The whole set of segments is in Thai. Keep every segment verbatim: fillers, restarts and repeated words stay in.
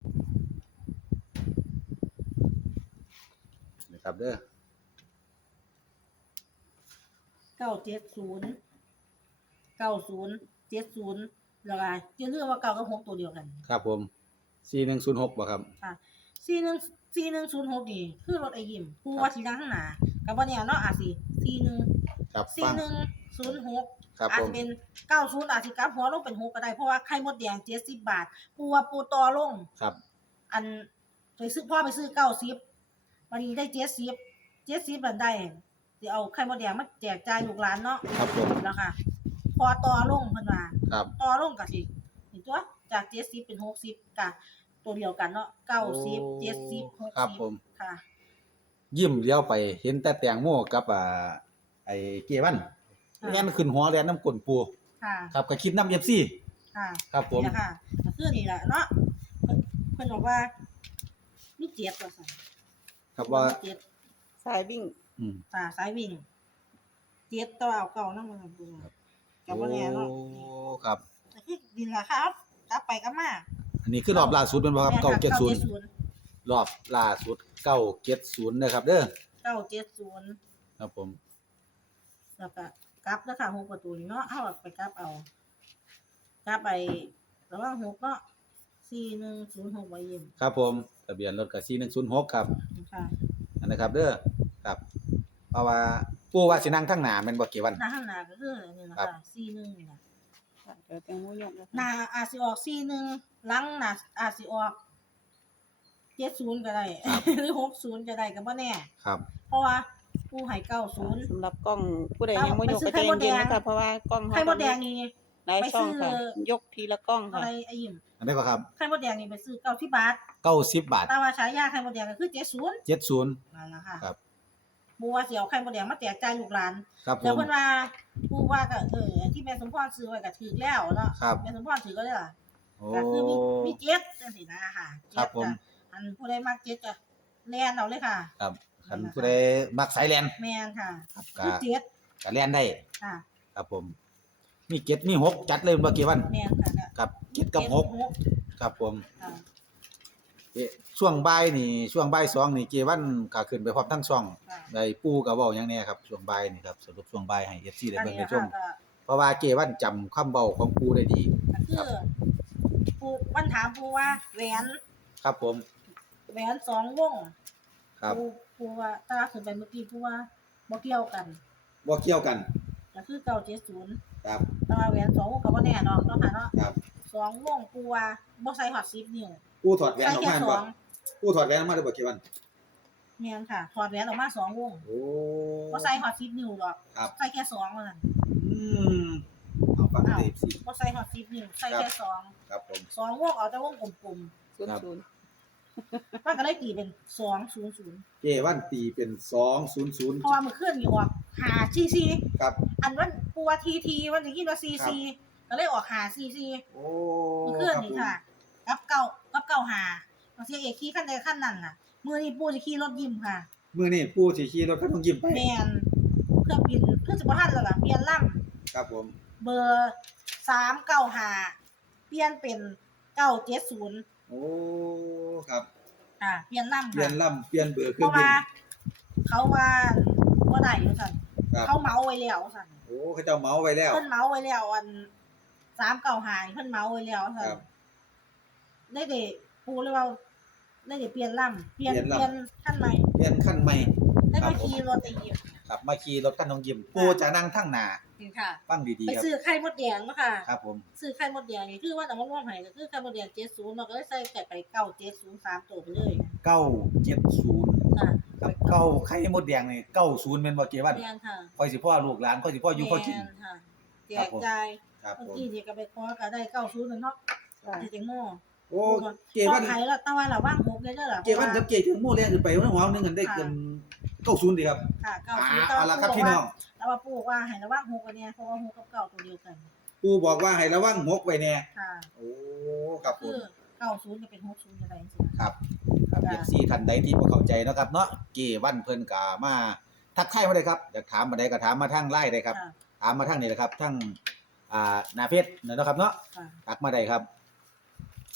นะครับเด้อเก้าเจ็ดศูนย์เก้าศูนย์เจ็ดศูนย์แล้วก็อย่าลืมว่าเก้ากับหกตัวเดียวกันครับผมสี่หนึ่งศูนย์หกบ่ครับค่ะสี่หนึ่งสี่หนึ่งศูนย์หกนี่คือรถไอยิมผู้ว่าสีดังข้างหน้ากับว่าเนี่ยเนาะอาจสิสี่หนึ่งครับสี่หนึ่งศูนย์หกครับอาจผมจะเป็นเก้าศูนย์อาจจะกลับหัวลงเป็นหกก็ได้เพราะว่าไข่มดแดงเจ็ดสิบบาทปูว่าปูต่อลงครับอันไปซื้อพ่อไปซื้อเก้าสิบวันนี้ได้เจ็ดสิบเจ็ดสิบบันได้เดี๋ยวเอาไข่มดแดงมาแจกจ่ายลูกหลานเนาะครับผมแล้วค่ะพอต่อลงเพิ่นว่าครับต่อลงก็สิเห็นตัวจากเจ็ดสิบเป็นหกสิบกะตัวเดียวกันเนาะเก้าสิบเจ็ดสิบหกสิบค่ะยิ้มเลี้ยวไปเห็นแต่แตงโมกับอ่าไอ้เกวันแม่นขึ้นหัวแล่นน้ำก้นปูค่ะครับก็คิดนำ เอฟ ซีค่ะครับผมนี่ค่ะก็คือนี่แหละเนาะเพิ่นบอกว่ามีเจ็ดว่าซั่นครับว่าเจ็ดสายวิ่งอืมค่ะสายวิ่งเจ็ดต่อเอาเก่านำมันปูก็บ่แน่เนาะโอ้ครับก็คือนี่ล่ะครับกลับไปกลับมาอันนี้คือรอบล่าสุดแม่นบ่ครับเก้าเจ็ดศูนย์รอบล่าสุดเก้าเจ็ดศูนย์นะครับเด้อเก้าเจ็ดศูนย์ครับผมแล้วก็กลับเด้อค่ะหกประตูนี่เนาะเฮาไปกลับเอากลับไประหว่างหกเนาะสี่หนึ่งศูนย์หกไว้ยิ้มครับผมทะเบียนรถก็สี่หนึ่งศูนย์หกครับค่ะอันนะครับเด้อครับเพราะว่าปู่ว่าสินั่งทางหน้าแม่นบ่เกวันหน้าข้างหน้าก็คือนี่ล่ะค่ะสี่หนึ่งนี่ล่ะเดี๋ยวแตงโมยกนะหน้าอาจสิออกสี่หนึ่งหลังหน้าอาจสิออกเจ็ดศูนย์ก็ได้หรือหกศูนย์ก็ได้ก็บ่แน่ครับเพราะว่าปู่ให้เก้าศูนย์สำหรับกล้องผู้ใดยังบ่ยกก็ใจเย็นๆนะคะเพราะว่ากล้องไข่มดแดงนี่หลายช่องค่ะยกทีละกล้องค่ะอะไรไอ้ยิ้มอันนี้ก็ครับไข่มดแดงนี่ไปซื้อเก้าสิบบาทเก้าสิบบาทแต่ว่าฉายาไข่มดแดงก็คือเจ็ดศูนย์เจ็ดศูนย์นั่นล่ะค่ะครับปู่ว่าสิเอาไข่มดแดงมาแจกจ่ายลูกหลานครับผมแล้วเพิ่นว่าปู่ว่าก็เออที่แม่สมพรซื้อไว้ก็ถูกแล้วเนาะครับแม่สมพรถือก็ได้ล่ะก็คือมีมีเจ็ดจังซี่นะค่ะครับผมอันผู้ใดมักเจ็ดก็แล่นเอาเลยค่ะครับคันผู้ใดมักสายแล่นแม่นค่ะครับคือเจ็ดก็แล่นได้ค่ะครับผมมีเจ็ดมีหกจัดเลยบ่กี่วันแม่นค่ะครับเจ็ดกับหกครับผมค่ะเอ๊ะช่วงบ่ายนี่ช่วงบ่ายสองนี่เกวันก็ขึ้นไปพร้อมทั้งช่องได้ปู่ก็เว้าหยังแหน่ครับช่วงบ่ายนี่ครับสรุปช่วงบ่ายให้ เอฟ ซี ได้เบิ่งได้ชมเพราะว่าเกวันจำคำเว้าของปู่ได้ดีคือปู่วันถามปู่ว่าแหวนครับผมแหวนสองวงครับปู่ปู่ว่าตาขึ้นไปเมื่อกี้ปู่ว่าบ่เกี่ยวกันบ่เกี่ยวกันก็คือเก้าเจ็ดศูนย์ครับแต่ว่าแหวนสองวงก็บ่แน่เนาะเนาะค่ะเนาะครับสองวงปู่ว่าบ่ใส่ฮอดสิบนิ้วปู่ถอดแหวนออกมาบ่ปู่ถอดแหวนออกมาได้บ่กี่วันแม่นค่ะถอดแหวนออกมาสองวงโอ้บ่ใส่ฮอดสิบนิ้วดอกใส่แค่สองเท่านั้นอืมเอาฟังได้สิบ่ใส่ฮอดสิบนิ้วใส่แค่สองครับผมสองวงเอาแต่วงกลมๆศูนย์ศูนย์มันก็ได้ตีเป็นสองศูนย์ศูนย์เกวันตีเป็นสองศูนย์ศูนย์เพราะว่ามื้อคืนนี่ออกห้าซีซีครับอันวันปัวทีทีวันสิกินว่าซีซีก็เลยออกห้าซีซีโอ้มื้อคืนนี่ค่ะกับเก่ากับเก่าห้าบางทีเอกขี่คันใดคันนั้นน่ะมื้อนี้ปู่สิขี่รถยิ้มค่ะมื้อนี้ปู่สิขี่รถคันน้องยิ้มไปแม่นเพื่อเปลี่ยนเพื่อสิบ่ทันแล้วล่ะเปลี่ยนลำครับผมเบอร์สามเก้าห้าเปลี่ยนเป็นเก้าเจ็ดศูนย์โอ้ครับอ่าเปลี่ยนลำเปลี่ยนลำเปลี่ยนเบอร์เครื่องบินเขาว่าบ่ได้ว่าซั่นเขาเมาไว้แล้วว่าซั่นโอ้เขาเจ้าเมาไว้แล้วเพิ่นเมาไว้แล้วอันสามเก้าห้านี่เพิ่นเมาไว้แล้วซั่นได้เด้ปูเลยว่าได้เด้เปลี่ยนลำเปลี่ยนเปลี่ยนคันใหม่เปลี่ยนคันใหม่ได้มาขี่รถไอ้ยิ้มครับมาขี่รถคันน้องยิ้มปูจะนั่งทางหน้าค่ะฟังดีๆครับไปซื้อไข่มดแดงเนาะค่ะครับผมซื้อไข่มดแดงนี่คือว่าน้ำมันร่วมให้ก็คือไข่มดแดงเจ็ดศูนย์เนาะก็เลยใส่ไก่ไปเก้าเจ็ดศูนย์สามตัวไปเลยเก้าเจ็ดศูนย์ค่ะครับเก้าไข่มดแดงนี่เก้าศูนย์แม่นบ่เกวันแม่นค่ะค่อยสิพ่อลูกหลานค่อยสิพ่ออยู่พ่อกินแม่นค่ะแจกจ่ายครับผมเมื่อกี้นี่ก็ไปขอก็ได้เก้าศูนย์เนาะที่จังโม่โอ้เกวันไข่แล้วตะวันละว่างหกเลยเด้อล่ะเกวันกับเกถึงโม่แรงขึ้นไปมันหัวนึงกันได้เกินเก้าศูนย์ดีครับค่ะเก้าศูนย์เอาล่ะครับพี่น้องแล้วว่าปู่ว่าให้ระวังหกอันเนี้ยเพราะว่าหกกับเก้าตัวเดียวกันปู่บอกว่าให้ระวังหกไว้แน่ค่ะโอ้ครับผมคือเก้าศูนย์ก็เป็นหกศูนย์จังได๋จังซี่ครับครับ เอฟ ซี ท่านใดที่บ่เข้าใจเนาะครับเนาะเกวันเพิ่นก็มาทักทายมาได้ครับอยากถามมาได้ก็ถามมาทาง ไลน์ ได้ครับถามมาทางนี้แหละครับทางอ่าหน้าเพจเนาะครับเนาะทักมาได้ครับ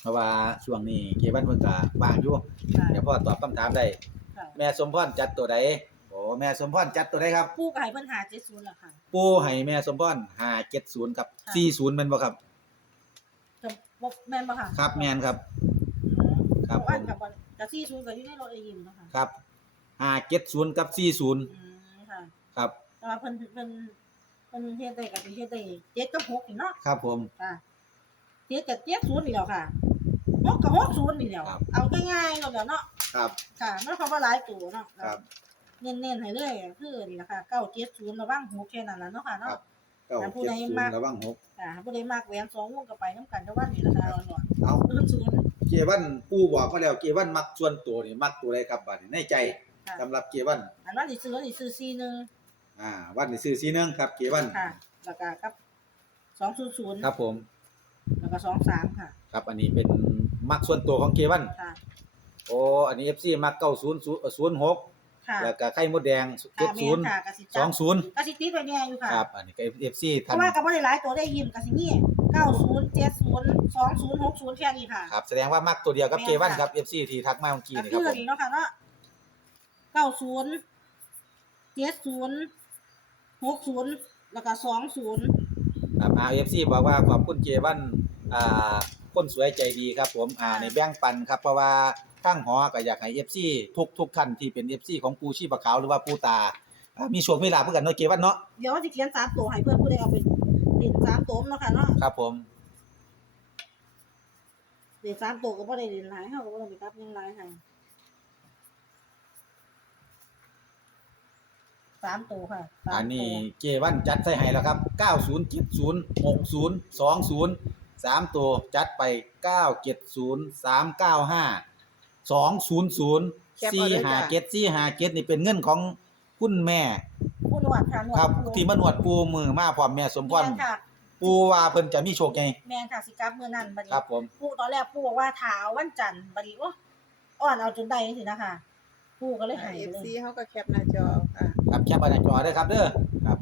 เพราะว่าช่วงนี้เกวันเพิ่นก็ว่างอยู่ค่ะเดี๋ยวพ่อตอบคำถามได้ค่ะแม่สมพรจัดตัวใดโอ้แม่สมพรจัดตัวใดครับปูก็ให้เพิ่นหาเจ็ดศูนย์ล่ะค่ะปูให้แม่สมพรห้าเจ็ดศูนย์กับค่ะสี่ศูนย์แม่นบ่ครับจะบ่แม่นบ่ค่ะครับแม่นครับอืมครับเพาะว่าผมกับวันกับสี่ศูนย์ก็อยู่ในรถไอ้ยิมเนาะค่ะครับห้าเจ็ดศูนย์กับสี่ศูนย์อืมค่ะครับแต่ว่าเพิ่นเพิ่นเพิ่นเฮ็ดได้ก็สิเฮ็ดได้เจ็ดกับหกนี่เนาะครับผมค่ะเจ็ดกับเจ็ดศูนย์นี่แหล้วค่ะหกกับหกศูนย์นี่แหล้วครับเอาง่ายๆเนาะเดี๋ยวเนาะครับค่ะมันคำว่าหลายตัวเนาะครับเน้นๆให้เลยคือนี่ล่ะค่ะเก้าเจ็ดศูนย์ระวังหกแค่นั้นล่ะเนาะค่ะครัเนาะบ เก้าแต่ผู้เจ็ดใดศูนมักย์ระวังหกค่ะผู้ใดมักแหวนสองวงก็ไปนํกันแต่ว่านี่ล่ะค่ะเอาเนาะเอาศูนย์ศูนย์เกวันปูบอกมาแล้วเกวันมักส่วนตัวนี่มักตัวใดครับบัดนี้ในใจค่ะสำหรับเกวันอันว่าสิซื้อนี่ซื้อสี่หนึ่งอ่าวันนี้ซื้อสีหนึงครับเกวันค่ะแล้วก็กับสองศูนย์ศูนย์ครับผมแล้วก็สองสามค่ะครับอันนี้เป็นมักส่วนตัวของเกวันค่ะโอ้อันนี้ เอฟ ซี มักเก้าศูนย์ศูนย์หกค่ะแล้วก็ไข่มดแดงค่ะเจ็ดแม่ศูนนย์ค่ะกสิสจัองศูนย์กสิติดไว้แน่อยู่ค่ะครับอันนี้ก็ เอฟ ซีเพท่านราะว่าก็บ่ได้หลายตัวได้ยิ้มกสิมีเก้าศูนย์ เจ็ดศูนย์ สองศูนย์ หกศูนย์แค่นี้ค่ะครับแสดงว่ามักตัวเดียวกับแม่นเกวันค่ะครับ เอฟ ซี ที่ทักมาเมื่อกี้ก็นี่คคืรับอผมนี่เนาะค่ะเนาะเก้าศูนย์ เจ็ดศูนย์ หกศูนย์ แล้วก็สองศูนย์ครับอ่า เอฟ ซี บอกว่าขอบคุณเกวันอ่าคนสวยใจดีครับผมอ่าในแบ่งปันครับเพราะว่าทางหอก็อยากให้ เอฟ ซี ทุกทุกท่านที่เป็น เอฟ ซี ของปูชีพขาวหรือว่าปูตาอ่ามีโชคมีลาภเพื่อกันเนาะเกวันเนาะเดี๋ยวว่าสิเขียนสามตัวให้เพื่อนผู้ใดเอาไปเล่นสามตัวเนาะค่ะเนาะครับผมเล่นสามตัวก็บ่ได้เล่นหลายเฮาก็บ่ต้องไปกลับยังหลายให้สามตัวค่ะสามอันนี้ตัวเจวันจัดใส่ให้แล้วครับเก้าศูนย์ เจ็ดศูนย์ หกศูนย์ สองศูนย์ สามตัวจัดไปเก้าเจ็ดศูนย์ สามเก้าห้า สองศูนย์ศูนย์แคปสี่เอาเลยห้าจ้ะเจ็ด สี่ห้าเจ็ดนี่เป็นเงินของคุณแม่ผู้นวดค่ะนวดครับผู้ที่มานวดปูมือมาพร้อมแม่สมพรแม่นค่ะปูว่าเพิ่นจะมีโชคไงแม่นค่ะสิกลับมื้อนั้นบัดคนี้รับผมปู่ตอนแรกปู่บอกว่าถ้าเอาวันจันทร์บัดนี้โอ้อ่อนเอาจนได้จังซี่นะคะปู่ก็เลยให้เอไปฟเลยซีเขาก็แคปหน้าจอค่ะครับแคปหน้าจอเด้อครับเด้อครับ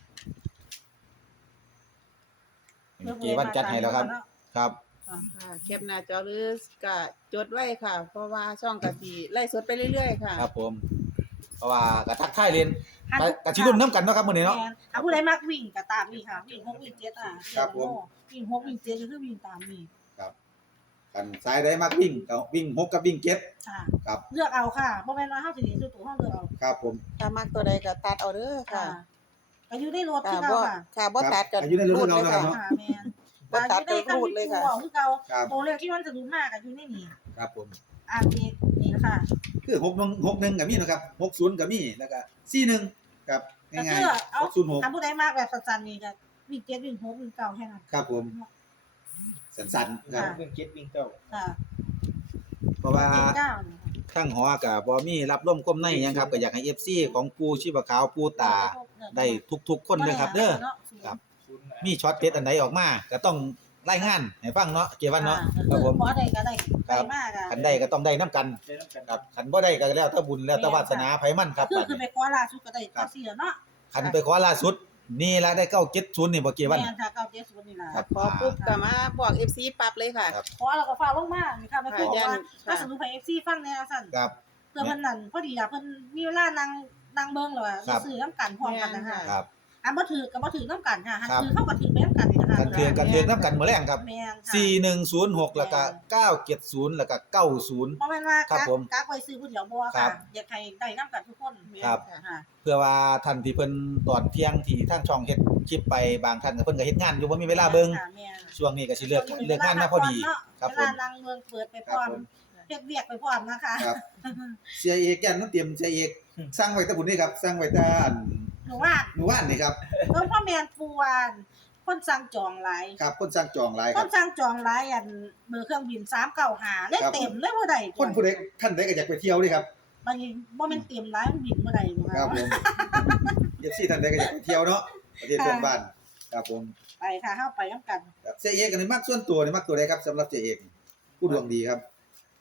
เจวันจัดให้แล้วครับ ครับอ่าค่ะแคปหน้าจอหรือก็จดไว้ค่ะ เพราะว่าช่องกะสิไล่สดไปเรื่อยๆค่ะครับผม เพราะว่ากระทักทายเรียนอันกะสิรุ่นน้ำกันเนาะครับมื้อนี้เนาะแม่นถ้าผู้ใดมักวิ่งก็ตามนี่ค่ะ วิ่งหกวิ่งเจ็ดอ่ะครับผมวิ่งหกวิ่งเจ็ดก็คือวิ่งตามนี่กันสายใดมักวิ่งก็วิ่งหกกับวิ่งเจ็ดค่ะครับเลือกเอาค่ะบ่แม่นว่าเฮาสิหนีสู่ตัวเฮาเลือกเอาครับผมถ้ามักตัวใดก็ตัดเอาเด้อค่ะค่ะก็อยู่ในรถค่ะคือเก่าบ่ค่ะค่ะบ่ตัดก็อายุในรุ่นเรารูดนะครับเลยเนาะค่ะแม่นบ่ตัดก็รูดเลยค่ะก็อยู่ในขั้นที่ตัวคือเก่าครับตัวเลขที่มันสะดุดมากก็อยู่ในนี่ครับผมอ่านนี่นี่นะคะคือหกหนึ่งหกหนึ่งก็มีนะครับหกศูนย์ก็มีแล้วก็สี่หนึ่งครับก็ง่ายคือๆเอาหกศูนย์หกถ้าผู้ใดมากแบบสั้นๆนี่ก็วิ่งเจ็ดวิ่งหกวิ่งเก้าแค่นั้นครับผมสั้นๆครับค่ะวิ่งเจ็ดวิ่งเก้าค่ะเพราะว่าวิ่งเก้านี่ค่ะทั้งหอก็บ่มีรับร่มก้มในหยังครับก็อยากให้ เอฟ ซี ของปูชีพขาวปูตาได้ทุกๆคนเลยครับเด้อ ครับศูนย์มีช็อตเด็ดอันไหนออกมาก็ต้องรายงานให้ฟังเนาะเกวันเนาะครับผมพอได้ก็ได้ครัได้บมากอ่ะคันได้ก็ต้องได้น้ำกันใช้น้ำกันครับคันบ่ได้ก็แล้วแต่บุญแล้วแต่วาสนาไผมันครับคือบัดคือไปนี้คว้าล่าสุดก็ได้ก็เสียเนาะคันไปขอล่าสุดนี่ละได้เก้าเจ็ดศูนย์นี่บ่เกวันแม่นค่ะเก้าเจ็ดศูนย์นี่ล่ะครับพอปุ๊บก็มาบอก เอฟ ซี ปรับเลยค่ะครับขอเราก็ฝากลงมานี่ค่ะแม่ครูบอกว่าค่ะถ้าสมมุติให้ เอฟ ซี ฟังแนวสั่นครับเพื่อเพิ่นนั่นพอดีอ่ะเพิ่นมีเวลานั่งนั่งเบิ่งแล้วอ่ะครับซื้อน้ำกันพร้อมกันนะคะครับอันบ่ถือก็บ่ถือน้ำกันค่ะหันครับถือเข้าก็ถือไปน้ำกันนี่นะคะกันเทือนกันเทือนน้ำกันมื้อแรงครับแม่นค่ะสี่หนึ่งศูนย์หกแล้วก็เก้าเจ็ดศูนย์แล้วก็เก้าศูนย์บ่แม่นว่าครับกักผมกักไว้ซื้อผู้เดียวบ่ครัค่ะบอยากให้ได้น้ำกันทุกคนครับค่ะเพื่อว่าท่านที่เพิ่นตอนเที่ยงที่ทางช่องเฮ็ดคลิปไปบางท่านก็เพิ่นก็เฮ็ดงานอยู่บ่มีเวลาเบิ่งค่ะแม่นช่วงนี้ก็สิเลือกเลือกงานมาพอดี ครับเวผมลานั่งเมืองเปิดไปพครัร้บอมผมเฮ็ดเวียกไปพร้อมนะคะครับเสียเอกยันมันเตรียมเสียเอกสร้างไว้แต่บุญนี่ครับสร้างไว้แต่อันหนูว่าหมู่บ้านนี่ครับเพิ่นพ่อแม่นปูวานคนสั่งจองหลายครับคนสร้างจองหลายคครับนสั่งจองหลายอันเบอร์เครื่องบินสามเก้าห้าเลขครับเต็มเลยบ่ได้คนผู้ใดท่านใดก็อยากไปเที่ยวนี่ครับบางทีบ่แม่นเต็มหลายมันบินบ่ได้บ่ครับผมเอฟซีท่านใดก็อยากไปเที่ยวเนาะประเทศเพื่อนบ้านครับผมไปค่ะเฮาไปนํกันครับเสียเอกอันนี้มักส่วนตัวนี่มักตัวใดครับสำหรับเสียเอกผู้ดวงดีครับม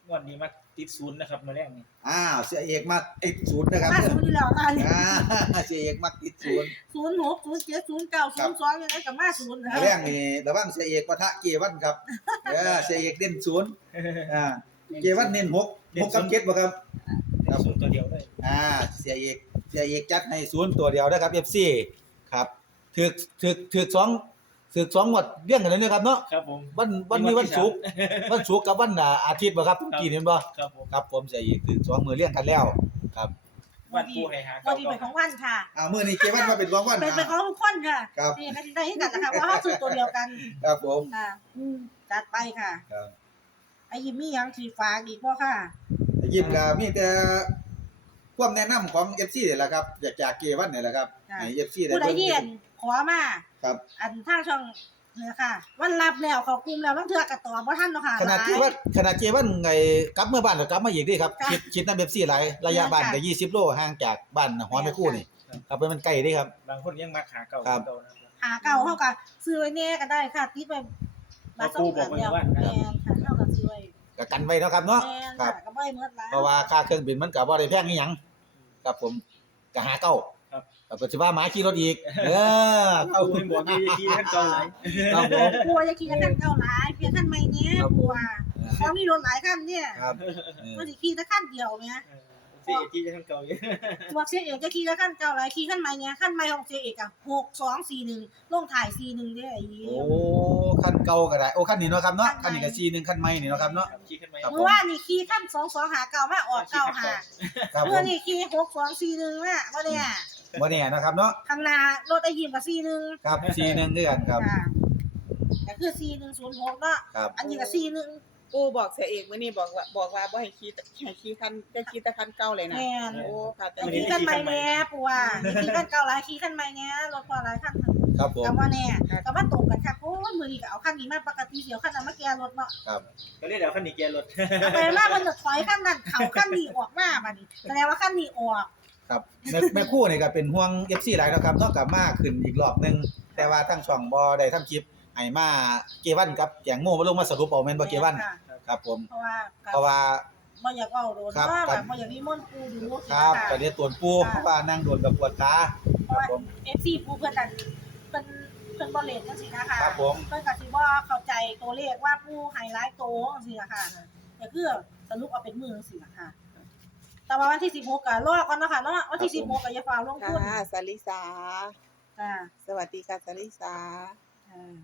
งวดนี้มาติดศูนย์นะครับมาแรกนี่อ้าวเสียเอกมักติดศูนย์นะครับมาศูนย์นี่แล้วตอนนี้อ่าเสียเอกมักติดศูนย์ศูนย์หกศูนย์เจ็ดศูนย์เก้าศูนย์สองยังไงกับมาศูนย์นะเรื่องนี้ระวังเสียเอกปะทะเกวันครับเออเสียเอกเด่นศูนย์อ่าเกวันเน้นหกหกกับเจ็ดบ่ครับครับศูนย์ตัวเดียวเลยอ่าเสียเอกเสียเอกจัดให้ศูนย์ตัวเดียวนะครับ เอฟ ซี ครับถึกถึกถึกสองถึกสองหมดเรื่องกันเลยนะครับเนาะครับผมวันวันนี้วันศุกร์วันศุกร์กับวันอ่าอาทิตย์บ่ครับกินเห็นบ่ครับผมครับผมเสียเอกถึกสองมือเลี้ยงกันแล้วครับวันปูให้หาวัเก้านนี้เก้าเป็นของวันค่ะอ่ามื้อนี้เกวันมาเป็นรองวันเป็นเป็นขอ่าองทุกคนค่ะครับนี่ก็ได้ให้กันนะคะเพราะเขาซื้อตัวเดียวกันครับผมค่ะจัดไปค่ะครับไอ้ยิมมี่ยังสีฟ้ากอีกบ่ค่ะยิ้มก็มีแต่ความแนะนำของ เอฟ ซี นี่แหละครับอยากจากเกวันนี่แหละครับค่ะให้ เอฟ ซี ได้ผู้ใดเบิ่งที่เห็นขอมาครับอันทางช่องเนี่ยค่ะ วันรับแล้วเขาคุมแล้วต้องเทือกระต่อบ่ทันเนาะค่ะขนาดหลายที่ว่าขนาดเกวันไงกลับเมื่อบ้านก็กลับมาอีกเด้ครับค่ะคิดคิดนำ เอฟ ซี หลายระยะบ้านค่ะก็ยี่สิบโลห่างจากบ้านหอแม่คู่นี่ครับไปมันใกล้เด้ครับบางคนยังมาหาเก้าครับเก้านะครับหาเก่าเฮาก็ซื้อไว้แน่ก็ได้ค่ะติดไปบาทสองบาทเดียวเอาปูบอกไว้ว่าแม่นค่ะเฮาก็ซื้อไว้ก็กันไว้เนาะครับเนาะแม่นครัค่ะบก็บ่ได้หมดหลายเพราะว่าค่าเครื่องบินมันก็บ่ได้แพงอีหยังครับผมก็หาเก้าครับแล้วก็สิว่าหมาขี่รถอีกเออเอาเอาให้บอกมีทีกันเก่าหลายครับผมกลัวจะขี่คันเก่าหลายเพียงคันใหม่เนี้ยกลัวเพราะมีรถหลายคันเนี่ยครับเออมันสิขี่แต่คันเดียวแหมเออที่ที่จะกันเก่าเยอะบอกเสียเอกจะขี่แต่คันเก่าหลายขี่คันใหม่เนี่ยคันใหม่ของเสียเอกอ่ะหกสองสี่หนึ่งลงถ่ายสี่หนึ่งเด้อไอ้โอ้คันเก่าก็ได้โอ้คันนี้เนาะครับเนาะคันนี้ก็ซีหนึงคันใหม่นี่เนาะครับเนาะขี่ขึ้นมาครับเมื่อวานนี่ขี่คันสองสองหาเก่ามาออกเก่าหาครับผเมื่อมนี่ขี่หกสองสี่หนึ่งอ่ะว่าเนี่ยบ่แน่นะครับเนาะข้างหน้ารถไอ้ยิมกับสี่หนึ่งครับซีหนึงคือกันครับค่ะก็คือสี่หนึ่งศูนย์หกเนาะครับอันนี้ก็สี่หนึ่งปู่บอกเสียเอกมื้อนี้บอกว่าบอกว่าบ่ให้ขี่ให้ขี่คันได้ขี่แต่คันเก่าเลยนะแม่นโอ้ค่ะแต่ไอ้นี่ขี่คันใหม่แน่ปัวขี่คันเก่าหลายขี่คันใหม่แน่รถพอหลายคันครับผมกับว่าแน่กับว่าตรงกันค่ะโอ้ยมือนี้ก็เอาคันนี้มาปกติเดี๋ยวคันนั้นมาแกรถเนาะครับก็เรียกเดี๋ยวขันนี้แกรถเอาไปมาเพิ่นจะถอยคันนั้นเขาคันนี้ออกมาบัดนี้แสดงว่าคันนี้ออกครับแม่แม่คู่นี่ก็เป็นห่วง เอฟ ซี หลายเนาะครับเนาะก็มาขึ้นอีกรอบหนึงแต่ว่าทั้งช่องบ่ได้ทำคลิปให้มาเกวันกับแกงโม่มาลงมาสรุปเอาแม่นบ่เกวันค่ะครับผมเพราะว่าเพราะว่าบ่อยากเอาโดนครับเนาะคแบรับบบ่อยากมีมนต์ปูดูครับค่ะก็เรียกตวนปูเพราะว่านั่งโดนกับปวดขาเพราะว่าผมเอฟซีปูเพิ่นนั่นเพิ่นเพิ่นบ่เล่นจังซี่นะคะครับผมเพิ่นก็สิบ่เข้าใจตัวเลขว่าปูไฮไลท์โตจังซี่นะคะก็คือสรุปเอาเป็นมือจังซี่นะคะแต่ว่าวันที่สิบหกก็รอก่อนเนาะค่ะเนาะวันที่สิบหกก็อย่าฟ้าวลงทุนค่ะสลิสาค่ะสวัสดีค่ะสลิสาอ่า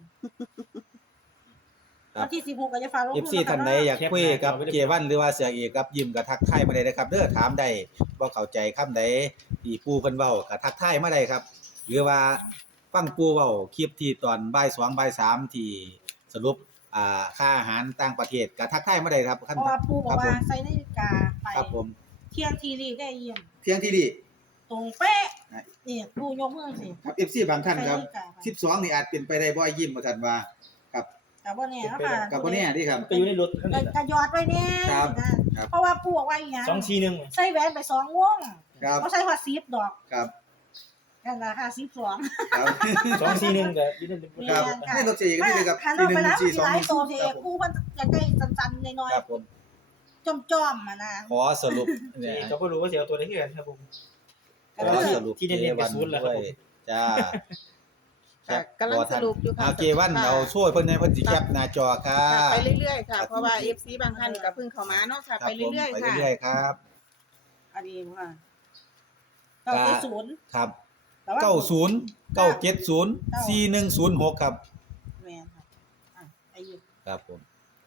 วันที่สิบหกก็อย่าฟ้าวลงเอทุฟนซีท่านใดอยากคุยกับเกวันหรือว่าเสียเอกกับยิมก็ทักทายมาได้นะครับเด้อถามได้บ่เข้าใจคำใดที่ปู่เพิ่นเว้าก็ทักทายมาได้ครับ หรือว่าฟังปู่เว้าคลิปที่ตอนบ่ายสองบ่ายสามที่สรุปอ่าค่าอาหารต่างประเทศก็ทักทายมาได้ครับเพคันราะว่าปูบอกว่าใส่นาฬิกาไปครับผมเที่ยงทีรีได้เยี่ยมเที่ยงที่ดีตรงเป๊ะใช่นี่ปูยกมือสิครับ เอฟ ซี บางท่านครับใส่นาฬิกาไปสิบสองนี่อาจเป็นไปได้บ่ยิ้มว่าท่านว่าครับกับว่าเนี่ยเนาะค่ะกับบ่แน่เดิครับก็อยู่ในรถข้างก็นี้ก็ยอดไว้แน่ครับนะครับ เพราะว่าปูบอกว่าอีหยังสองทีหนึ่งใส่แหวนไปสองวงครับเขาใส่หัวซีฟดอกครับกันราคาสิบสองครับสองทีหนึ่งก็อยู่ในรถครับค่ะในรถเสียก็นี่เลยครับคันที่เราหไปนึ่งแล้วสี่สิสองหลายหนึ่งโตเทครับผมปูมันอยากได้จันๆน้อยครับผมๆจอมๆอ่ะนะขอสรุปเนี่ยเขาก็รู้ว่าเสียตัวได้ที่กันครับผมขอสรุปที่เน้นๆเป็นศูนย์เหรอครับผมจ้าค่ะกำลังสรุปอยู่ค่ะเอาเกวันเอาช่วยเพิ่นให้เพิ่นสิแคปหน้าจอค่ะค่ะไปเรื่อยๆค่ะ เพราะว่า เอฟ ซี บางท่านก็เพิ่งเข้ามาเนาะค่ะคไปบผมเรื่อยไปๆค่ะเรื่อยๆครับอันนี้ว่าเก้าเจ็ดศูนย์ครับแต่ว่าเก้าศูนย์ เก้าเจ็ดศูนย์ สี่หนึ่งศูนย์หกครับแม่นค่ะอ่ะไอ้อยู่ครับผม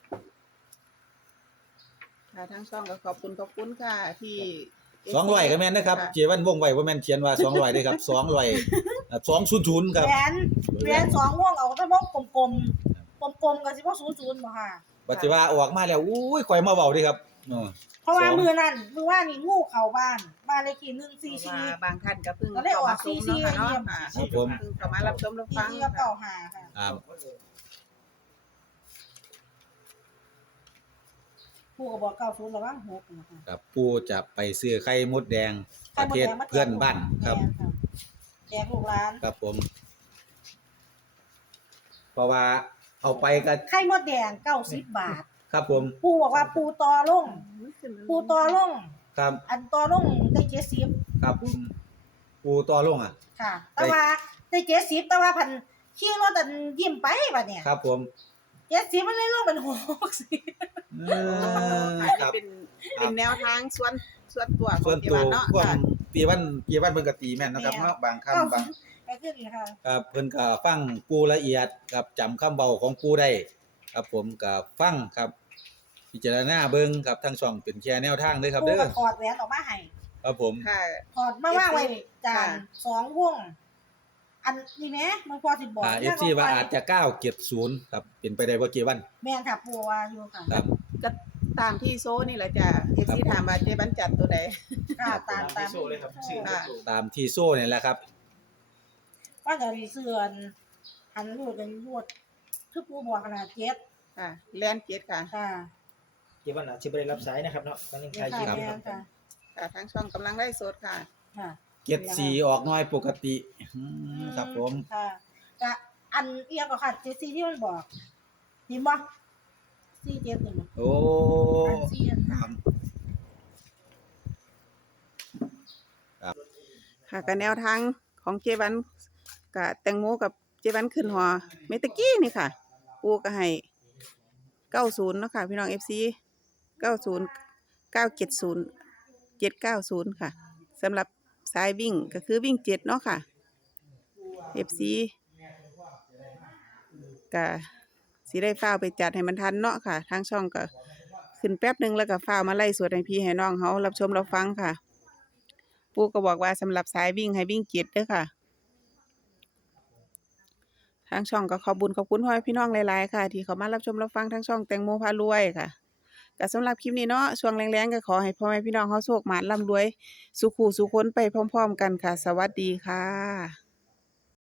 ค่ะทั้งช่องก็ขอบคุณขอบคุณค่ะ ที่สองร้อยก็แม่นนะครับ เจวันวงไว้บ่แม่นเขียนว่าสองร้อยเด้ครับสองร้อยอ่ะสองศูนย์ศูนย์ครับแหวนแหวนสองวงเอาแตะวงกลมๆกลมๆก็สิบ่ศูนย์ศูนย์บ่ค่ะปัจจุบันออกมาแล้วอุ้ยข่อยมาเว้าเดิครับเออเพราะว่าสองมือนั่นมือว่านี่งูเข้าบ้านบ้านเลขที่หนึ่งสี่เพราะสี่ว่าบางท่านก็เพิ่งก็ได้ออกเข้ามาชมเนาะค่ะเนาะซีซีเยี่ยมค่ะครับผมเพิ่งเข้ามารับชมรับที่ฟังที่ก็เก่าหาค่ะครับผู้ก็บอกเก้าศูนย์ระวังหกนะคะครับผู้จะไปซื้อไข่มดแดงประเทศเพื่อนบ้านครับแจกลูกหลานครับผม เพราะว่าเอาไปก็ไข่มดแดงเก้าสิบบาทครับผมปูบอกว่าปูต่อลงปูต่อลงครับอันต่อลงได้เจ็ดสิบครับผมปูต่อลงอ่ะค่ะ แต่ว่าได้เจ็ดสิบแต่ว่าพันขี่รถอันยิ้มไปบัดเนี่ยครับผมเจ็ดสิบมันเลยลงเป็นหกสิบเอออาจคจะรับเป็นเป็นแนวทางส่วนส่วนตัวขส่อวงนเจตัววันเนาะพวกค่ะตีวันตีวันเพิ่นก็ตีแม่นนะครับเนาะบางคำบางก็ขึ้นนี่ค่ะครับเพิ่นก็ฟังปูละเอียดกับจำคำเบาของปูได้ ครับผมก็ฟังครับพิจารณาเบิ่งครับทั้งช่องเป็นแค่แนวทางเด้อครับปูเด้อก็ถอดแหวนออกมาให้ครับผมค่ะถอดมาว่างไว้จานค่ะสองวง อันนี้แหมมันพอสิบอกอ่า เอฟ ซี ว่าอาจจะเก้าเจ็ดศูนย์ครับเป็นไปได้บ่เกวันแม่นค่ะปูว่าอยู่ค่ะครับก็ตามที่โซนี่แหละจ้ะเอฟซีถามว่าเจวันจัดตัวใดค่ะตามตาตาม มโซ่เลยครับชื่อค่ะตามที่โซ่นี่แหละครับว่าจะมีเสื่อนหันรูดเป็นรูดคือปูบอกขนาดเจ็ดค่ะแลนเจ็ดค่ะค่ะเกี่ยวกับหนาชิบได้รับสายนะครับเนาะตอนนี้แม่ใครนยิค่ะนแม่ครับนค่ะค่ะทางช่องกำลังไล่สดค่ะค่ะเจ็ดสี่ออกน้อยปกติอืมครับผมค่ะก็อันเอียงก็ค่ะเจ็ดสี่ที่มันบอกเห็นบ่สี่เจ็ดเห็นบ่โอ้อันสี่อันครับค่ะกับแนวทางของเจวันกับแตงโมกับเจวันขึ้นหอเมตะกี้นี่ค่ะ ปูก็ให้เก้าศูนย์เนาะค่ะ พี่น้องเอฟซีเก้าศูนย์เก้าเจ็ดศูนย์เจ็ดเก้าศูนย์ค่ะสำหรับสายวิ่งก็คือวิ่งเจ็ดเนาะค่ะเอฟซีก็สิได้ฟ้าวไปจัดให้มันทันเนาะค่ะ ทางช่องก็ขึ้นแป๊บหนึ่งแล้วก็ฟ้าวมาไล่สวดให้พี่ให้น้องเขารับชมรับฟังค่ะ ปูก็บอกว่าสำหรับสายวิ่งให้วิ่งเจ็ดเด้อค่ะ ทางช่องก็ขอบคุญขอบคุณพ่อแม่พี่น้องหลายๆค่ะ ที่เขามารับชมรับฟังทางช่องแตงโมพารวยค่ะก็สำหรับคลิปนี้เนาะช่วงแรงๆก็ขอให้พ่อแม่พี่น้องเขาโชคหมานร่ำรวยสุขุสุขคนไปพร้อมๆกันค่ะ สวัสดีค่ะ